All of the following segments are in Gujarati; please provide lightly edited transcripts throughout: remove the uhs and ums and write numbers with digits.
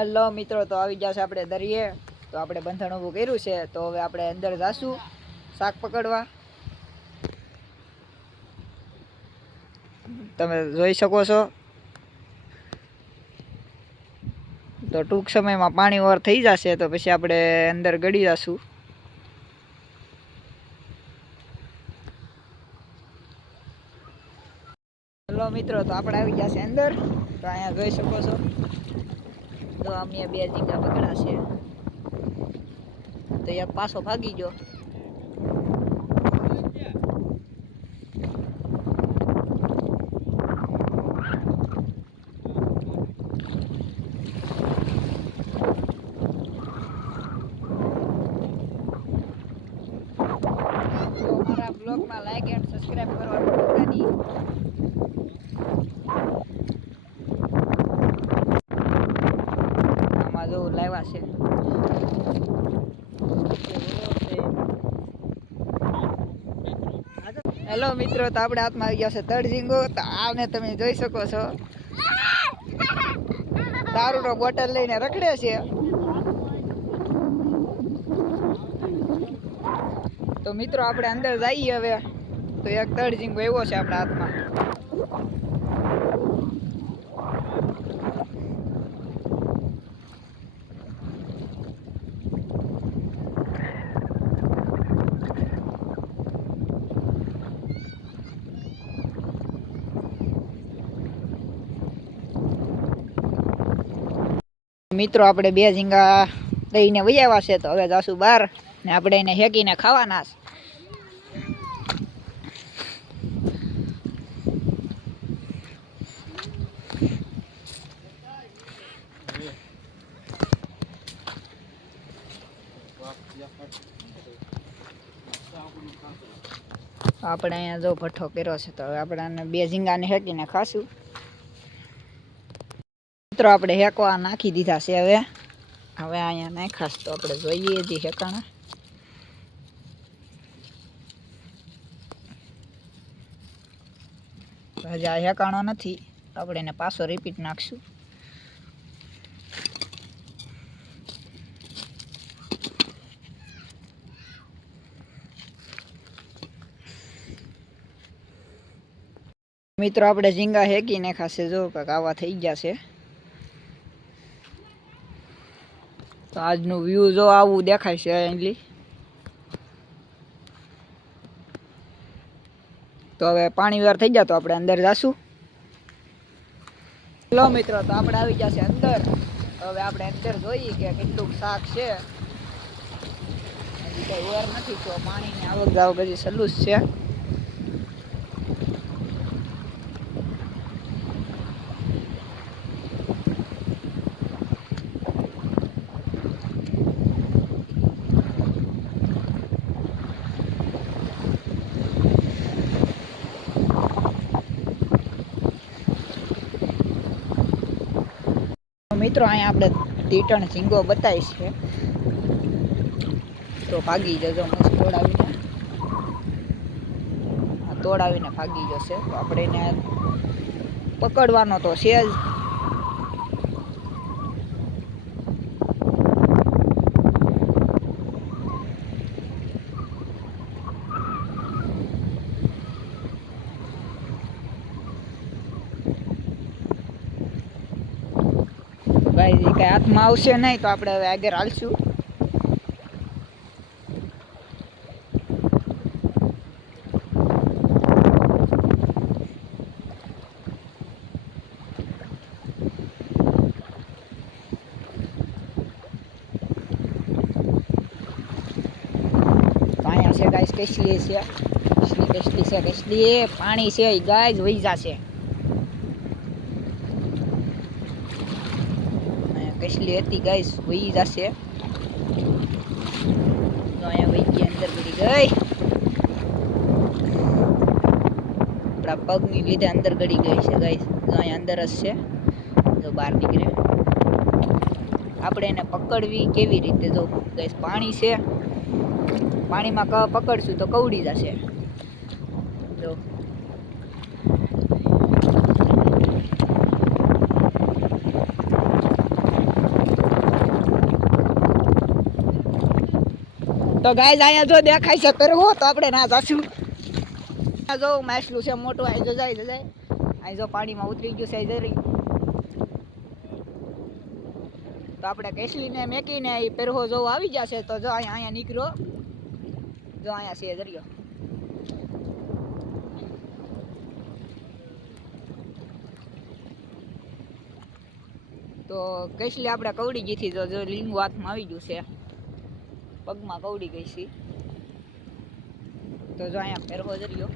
હેલો મિત્રો, તો આવી જશે આપણે દરિયે. તો આપણે બંધણ ઊભું કર્યું છે, તો હવે આપણે અંદર જાશું શાક પકડવા. તમે જોઈ શકો છો. તો ટૂંક સમયમાં પાણી ઓવર થઈ જશે, તો પછી આપણે અંદર ગળી જશું. હેલો મિત્રો, તો આપણે આવી ગયા છે અંદર. તો અહીંયા જોઈ શકો છો. તો અમે બે ઝીંગા પકડા છે. તો એક પાછો ભાગી ગયો. મારા બ્લોગમાં લાઈક એન્ડ સબસ્ક્રાઇબ કરવાનું ભૂલતા નહીં. આમાં જો લાવ્યા છે. હેલો મિત્રો, તો આપણે હાથમાં આવી ગયા છે તળ ઝીંગો. તો આને તમે જોઈ શકો છો. દારૂનો બોટલ લઈને રખડે છે. તો મિત્રો આપણે અંદર જઈએ હવે. તો એક તળ ઝીંગો એવો છે આપણા હાથમાં. મિત્રો આપણે બે ઝીંગા લઈને વહી આવ્યા છે. તો હવે જાશું બહાર ને આપણે એને હેકીને ખાવાના છે. આપણે અહીંયા જો ભઠ્ઠો કર્યો છે. તો હવે આપણે આને બે ઝીંગાને હેકીને ખાશું. મિત્રો આપણે હેકવા નાખી દીધા છે. હવે અહીંયા નાખાશ. તો આપણે જોઈએ જે હેકાણા. હજી આ હેકાણો નથી. આપણે એને પાછો રિપીટ નાખશું. મિત્રો આપણે ઝીંગા હેકીને ખાશે. જો કાંક આવા થઈ ગયા છે. તો આજનું વ્યૂ જો આવું દેખાય છે અહીંથી. તો હવે પાણી વાર થઈ ગયા. તો આપણે અંદર જાશું. હેલો મિત્રો, તો આપણે આવી ગયા છે અંદર. હવે આપણે અંદર જોઈએ કે કેટલું શાક છે. હજી કઈ વાર નથી. તો પાણીની આવક જાવક હજી સલું જ છે. મિત્રો અહીંયા આપણે ટીટણ ઝીંગો બતાવીશ છે. તો ભાગી જજો મસ્ત તોડાવીને ભાગી જશે. તો આપણે એને પકડવાનો તો છે જ. ભાઈ કઈ હાથમાં આવશે નહીં. તો આપણે હવે આગળ હાલશું. અહીંયા છે ગાઈસ કેસલી છે. કેસલી છે. કેસલી પાણી છે ગાઈસ વહી જશે. કેસલી હતી ગાઈસ વહી જશે. તો અહીંયા વહી ગઈ અંદર ગળી ગઈ. આપણા પગની લીધે અંદર ગળી ગઈ છે ગાઈસ. તો અહીંયા અંદર જ છે. જો બહાર નીકળે. આપણે એને પકડવી કેવી રીતે? જો ગાઈસ પાણી છે. પાણીમાં પકડશું તો કવડી જશે. જો તો ગાઈઝ અહીંયા જો દેખાય છે પેરવો તો આપણે ના જાશું. જો માછલું છે મોટું, અહીં જો જાય અહીં જો પાણીમાં ઉતરી ગયું છે જરી. તો આપણે કેસલીને મેકીને એ પેરવો જો આવી જશે. તો જો અહીંયા નીકળ્યો, જો અહીંયા છે દરિયો. તો કેસલી આપણે કવડી ગઈ હતી. જો લીંબુ હાથમાં આવી ગયું છે, પગમાં કવડી ગઈ છે. તો જો અહીંયા પેરવો દરિયો,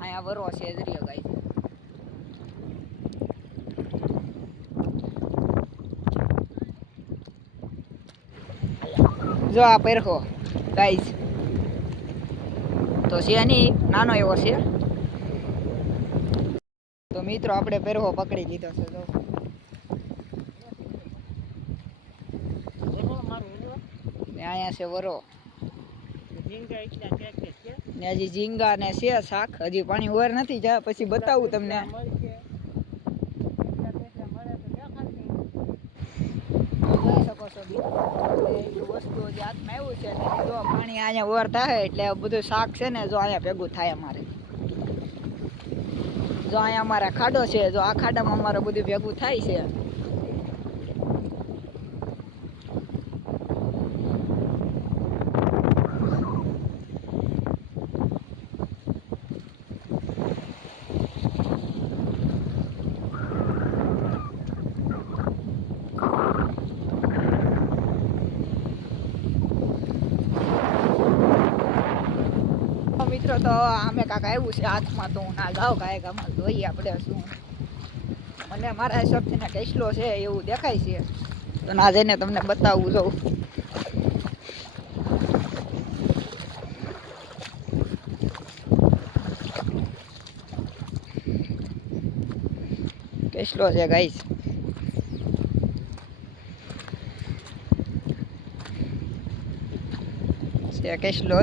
અહીંયા વરો છે દરિયો ગાય. જો આ પેરવો ગાઈઝ તો છે નહીં, નાનો એવો છે. તો મિત્રો આપણે પેરવો પકડી લીધો છે. જો અહીંયા છે વરો ને હજી ઝીંગા ને છે શાક. હજી પાણી ઓર નથી જાય પછી બતાવું તમને. જોઈ શકો છો વસ્તુ જે હાથમાં આવ્યું છે. જો પાણી અહીંયા ઓર થાય એટલે બધું શાક છે ને જો અહીંયા ભેગું થાય અમારે. જો અહીંયા અમારે ખાડો છે, જો આ ખાડામાં અમારે બધું ભેગું થાય છે. મિત્રો તો આમે કાંક આવ્યું છે હાથમાં, તો હું ના જાઉં કાંઈક આમાં જોઈએ આપણે શું. મને મારા હિસાબથી ને કેસલો છે એવું દેખાય છે. તો ના જઈને તમને બતાવું જાઉં. કેસલો છે ગાઈસ. છે કેસલો.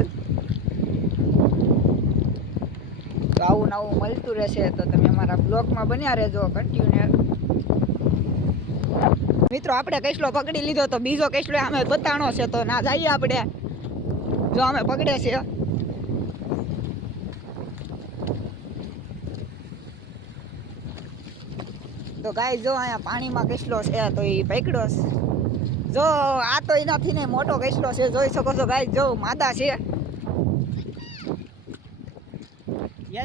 તો આવું નવું મળતું રહેશે તો તમે અમારા બ્લોગમાં બન્યા રહેજો કન્ટિન્યુ. મિત્રો આપણે કેસલો પકડી લીધો, તો બીજો કેસલો અમે બતાણો છે. તો ના જઈએ આપણે, જો અમે પકડે છે. તો ગાય જો અહીંયા પાણીમાં કેસલો છે તો એ પકડ્યો. જો આ તો એનાથી ને મોટો કેસલો છે, જોઈ શકો છો ગાય. જો માદા છે.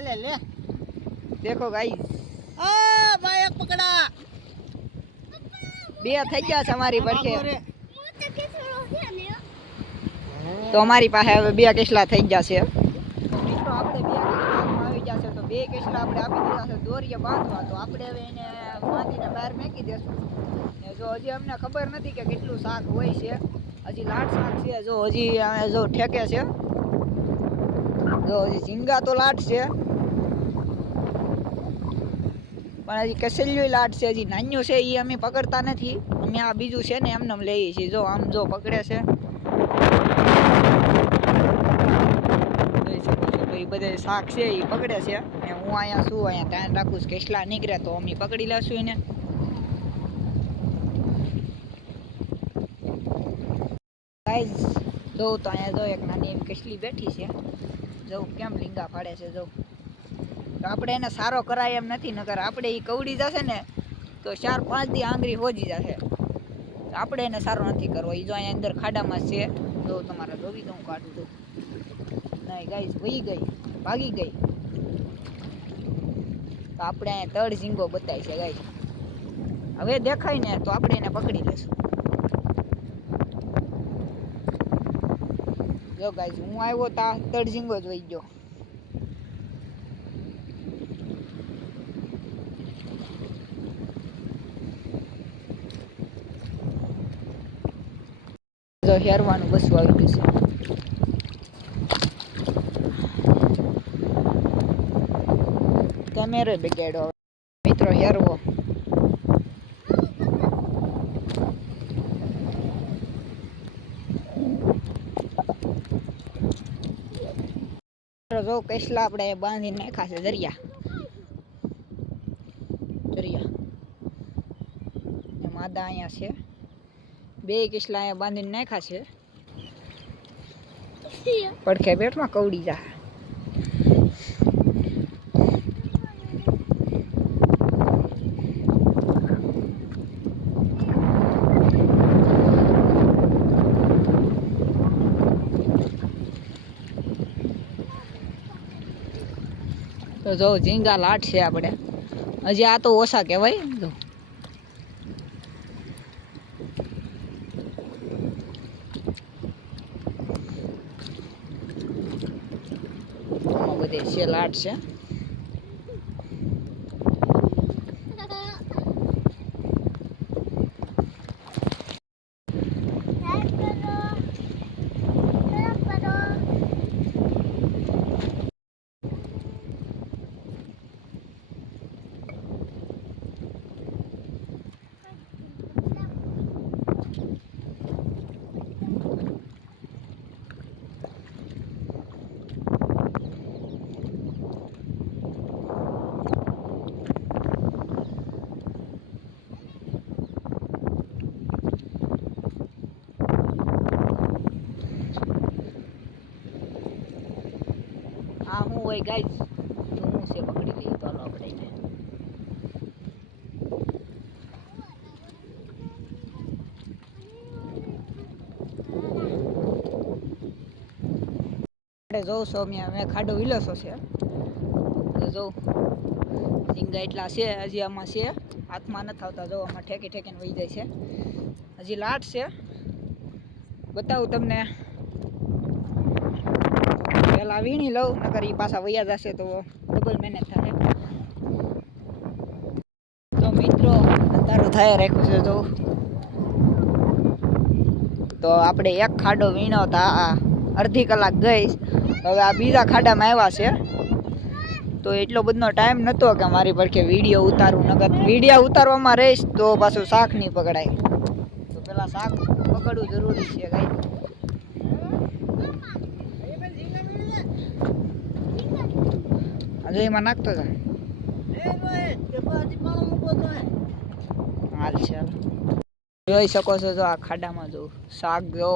ले ले देखो गाइस, आ भाई एक पकड़ा. બે થઈ ગયા છે અમારી પાસે. તો અમારી પાસે હવે બે કેસલા થઈ ગયા છે. મિત્રો આપણે બે કેસલામાં આવી ગયા છે. તો બે કેસલા આપણે આપી દીધા છે દોરીએ બાંધવા. તો આપણે હવે એને બાંધીને બહાર મેકી દેશું. ને જો હજી અમને ખબર નથી કે કેટલું શાક હોય છે. હજી લાડ શાક છે. જો હજી જો ઠેકે છે. જો હજી ઝીંગા તો લાટ છે, પણ હજી કસેલ્યું લાટ છે. હજી નાન્યું છે એ અમે પકડતા નથી. અમે આ બીજું છે ને એમને લઈએ છીએ. જો આમ જો પકડે છે, જોઈ શકો છો. તો એ બધે શાક છે એ પકડે છે. ને હું અહીંયા શું અહીંયા ધ્યાન રાખું છું કેસલા નીકળે તો અમે પકડી લેશું એને. ગાઈઝ જો તો અહીંયા જો એક નાની એવી કેસલી બેઠી છે. જો કેમ લીંગા પાડે છે. જો તો આપણે એને સારો કરાય એમ નથી, નકર આપણે એ કવડી જશે ને તો 4-5 દી આંગળી હોજી જશે. તો આપણે એને સારો નથી કરવો. એ જો અહીંયા અંદર ખાડામાં છે. જો તમારે જોવી તો હું કાઢું છું. નહીં ગાઈસ વહી ગઈ, ભાગી ગઈ. તો આપણે અહીંયા તળ ઝીંગો બતાય છે ગાઈસ. હવે દેખાય ને તો આપણે એને પકડી લેશું. જો ગાઈસ હું આવ્યો તા તળ ઝીંગો જ વહી ગયો. જો હેરવાનું બસું આવી ગયું છે. કેમેરો બગાડ્યો મિત્રો હેરવો. જો કેસલા આપણે બાંધીને નાખ્યા છે દરિયા માદા અહીંયા છે. બે કિસલા અહીંયા બાંધીને નાખ્યા છે. પડખે પેટમાં કવડી જા. તો જો ઝીંગા લાટ છે આપણે. હજી આ તો ઓછા કહેવાય. જો બધે છે લાટ છે. આ હું હોય ગાઈસ ધૂમું છે પકડી લઈ તો આપણે એને જોઉં છો મેં ખાડો વિલોસો છે. તો જો ઝીંગા એટલા છે હજી આમાં છે. હાથમાં નથી આવતા. જો આમાં ઠેકી ઠેકીને વહી જાય છે. હજી લાટ છે. બતાવું તમને. પેલા વીણી લઉં નકર ઈ પાછા વૈયા જશે તો ડબલ મહેનત થાય. તો મિત્રો અંધારું થાય રાખ્યું છે. તો આપણે એક ખાડો વીણો તા અડધી કલાક ગઈ. હવે આ બીજા ખાડામાં આવ્યા છે. તો એટલો બધો ટાઈમ નહોતો કે મારી પડખે વિડીયો ઉતારું. નકર વિડીયો ઉતારવામાં રહીશ તો પાછું શાક નહીં પકડાય. તો પેલા શાક પકડવું જરૂરી છે ગાઈ. હજુ એમાં નાખતો હતા. હાલ ચાલ જોઈ શકો છો. જો આ ખાડામાં જો શાક જો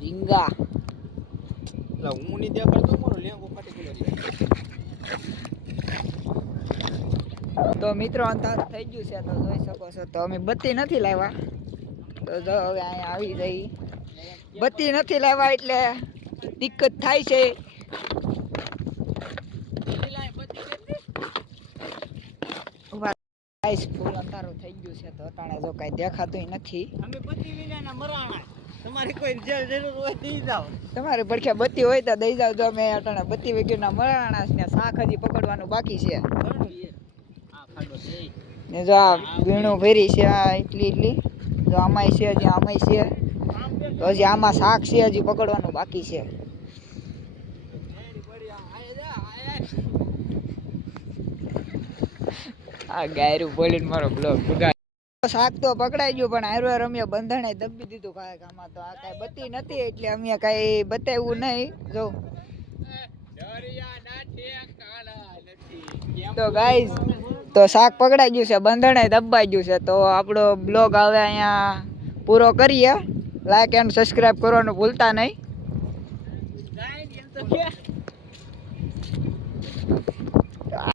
ઝીંગા. તો મિત્રો અંધાર થઈ ગયું છે. તો જોઈ શકો છો. તો અમે બત્તી નથી લાવ્યા. તો જો હવે અહીંયા આવી જઈ. બત્તી નથી લાવ્યા એટલે દિક્કત થાય છે. ફૂલ અંધારું થઈ ગયું છે. તો અટાણે જો કઈ દેખાતું નથી. અમે બત્તી વિનાના મરાણા. તમારે કોઈ જરૂર હોય દઈ જાવ. તમારે પડખે બત્તી હોય તો દઈ જાવ. જો અમે અટાણે બત્તી વગરના મરાણા ને શાક હજી પકડવાનું બાકી છે. ને જો આ વીણું ભરી છે. આ એટલી જો આમાંય છે. હજી આમાંય છે. તો હજી આમાં શાક છે. હજી પકડવાનું બાકી છે. આ ગાયરું બોલીને મારો બ્લોગ શાક તો પકડાઈ ગયું પણ હારો અમે બંધણે દબી દીધું. કાંઈક આમાં તો આ કાંઈ બત્તી નથી એટલે અમે કાંઈ બતાવ્યું નહીં. જો તો ગાઈઝ તો શાક પકડાઈ ગયું છે. બંધણે દબાઈ ગયું છે. તો આપણો બ્લોગ હવે અહીંયા પૂરો કરીએ. લાઈક એન્ડ સબસ્ક્રાઈબ કરવાનું ભૂલતા નહીં.